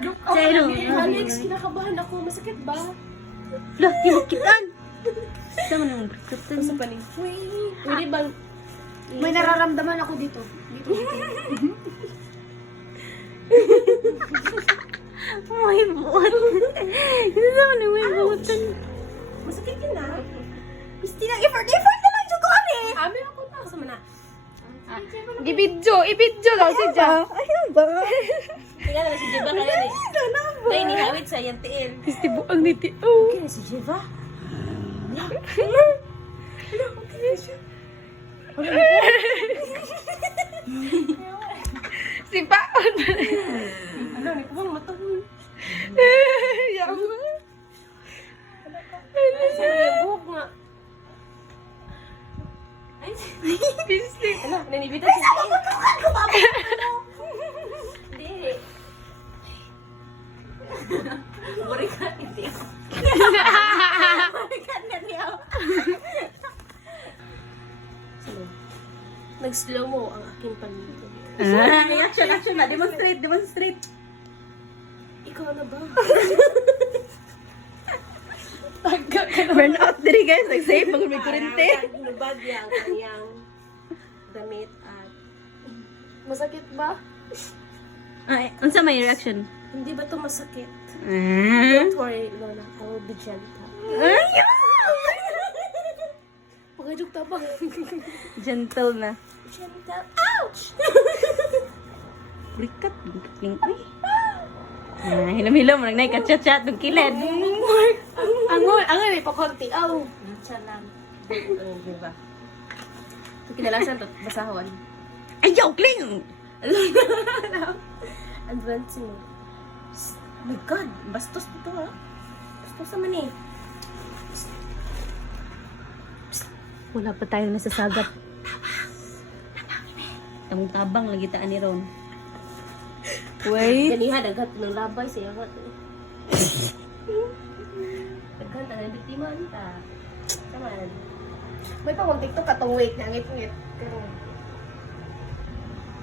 Look out. Zero. Alex, kinakabahan ako. Masakit ba? Lah, di makitaan. Sama na yung breakup Sa paning. Pwede bang... May nararamdaman ako dito. May buot. Sama na may buotan. Masakit yun na. Gusto na, effort na lang dyan ko kami. Amin ako na. Sama na. Ibidyo daw si Ja. Ayun ba? Tingnan na si Jeva kaya ni. Tay ni Hawit sa yantiin. Gusto buang ni Tio. Okay na si Jeva. Si Paon. Ano, ni ko bang matahol. Yawa. Sa yung buhok nga. Ay, Pistik. ano, nanibita si Jeva. Hindi. Burikan hindi ako. Burikan na niya ako. Nag-slow mo ang aking panito. Action na. Demonstrate. Ikaw na ba? Burn out diri guys. Nag-save pag may kurente. Nubag yang kanyang damit at... Masakit ba? Ay, unsa may reaction? Hindi ba ito masakit? Ah. Don't worry, Lola. I will be gentle. Pagkajuk tabang. Gentle na. Gentle. Ouch! Brikat. Ay. Hilom-hilom. Nagnay ka chat-chat. Nung kilid. Angon, may pakonti. Aw! Lucha lang. Diba? Ito kinalasan to, basahon. Ay, joke lang! Advance mo. Oh my God, bastos dito ha. Bastos naman eh. Wala pa tayong nasasagat. Tamong tabang lagi taan ni Ron. Wait. Ganiha, dagat ng labay siya. Daghan, tangan bitiman ta. Taman. May pang TikTok katong wait, ngit-ngit.